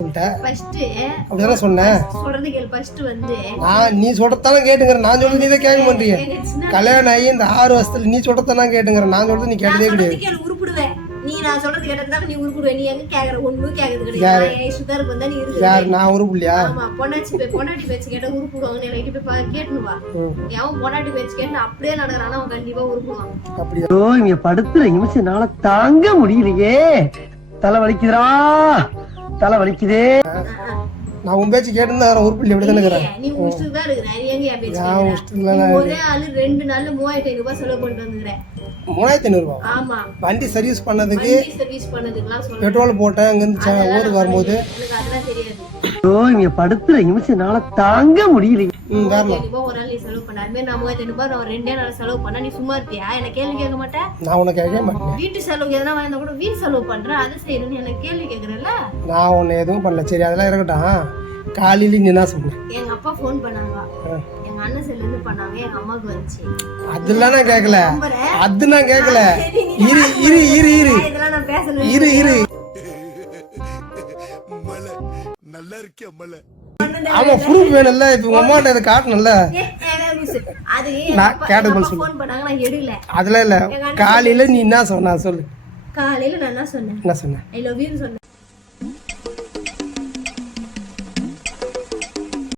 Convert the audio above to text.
அப்படிதானே சொன்னேன். நீ சொல்றதானே கேட்டுங்கிற, நான் சொல்றது நீ தான் கேட்க மாட்டீங்க. கல்யாணம் ஆகி இந்த 6 வருஷத்துல நீ சொல்றதானே கேட்டுங்கிற, நான் சொல்றது நீ கேட்டதே கிடையாது. நீ நான் சொல்றது கேட்டதால நீ உருப்புடுவே. நீ எங்க கேக்குற? ஒண்ணும் கேக்குறது கிடையாது. நான் சுதாருக்கு வந்தா நீ இருக்கு. யார் நான் உருப்புலையா? ஆமா, பொண்டாட்டி பேச்சு கேட்டா உருப்புடுவாங்க. நீ நைட்டு போய் கேட்டுனு வா. அவன் பொண்டாட்டி பேச்சு கேட்டு அப்படியே நடக்கறானா அவன் கண்டிப்பா உருப்புடுவான். அப்படியே இங்க படுத்துற நிமிஷம்னால தாங்க முடியலையே. தலை வலிக்குதுடா, தலை வலிக்குதே. நான் உன் பேச்சு கேட்டுன்னு உருப்புல எப்படி தானே இருக்கிறேன். நீ உஷ்டு தான் இருக்கிற. எங்க என் பேச்சு? ஒரே ஆளு 2 நாள்ல 3500 ரூபாய் செலவு பண்ணிட்டு வந்துக்கிறேன். 3500 ரூபாய்? ஆமா. வண்டி சர்வீஸ் பண்ணதுக்கு, சொல்லி பெட்ரோல் போட்டேன் அங்க இருந்து ஊருக்கு வரும்போது. எனக்கு அதெல்லாம் தெரியாது. இங்க படுத்துற நிமிஷம்னால தாங்க முடியலையே. ஒரு நாள் நீ செலவு பண்ண அதுமாதிரி நான் 3500 ரூபாய் நான் 2 நாள் செலவு பண்ணா நீ சும்மா இருப்பியா? என்ன கேள்வி கேட்க மாட்டேன். நான் உனக்கு கேட்க மாட்டேன். வீட்டு செலவு எதனா வாங்கினா கூட வீட்டு செலவு பண்றேன், அதை செய்யணும்னு எனக்கு கேள்வி கேட்கறல. நான் உன்னை எதுவும் பண்ணல. சரி அதெல்லாம் இருக்கட்டும். காலையில நீ என்ன சொன்ன? எங்க அப்பா போன் பண்ணாங்க, எங்க அண்ணன் செல்ல இருந்து பண்ணாங்க, எங்க அம்மாவுக்கு வந்துச்சு. அதெல்லாம் நான் கேட்கல. அது நான் கேட்கல. இரு இரு இரு இரு இதெல்லாம் நான் பேசணும். இரு இரு நல்லா இருக்கே மலை. ஆமா, ப்ரூஃப் வேணும்ல. இப்ப உங்க அம்மாட்ட இதை காட்டணும்ல. அது நான் கேட்டது போல சொல்லு. போன் பண்ணாங்க, நான் எடுக்கல. அதெல்லாம் இல்ல. காலையில நீ என்ன சொன்ன சொல்லு. காலையில நான் என்ன சொன்னேன்? என்ன சொன்னேன்? ஐ லவ் யூ சொன்னேன்.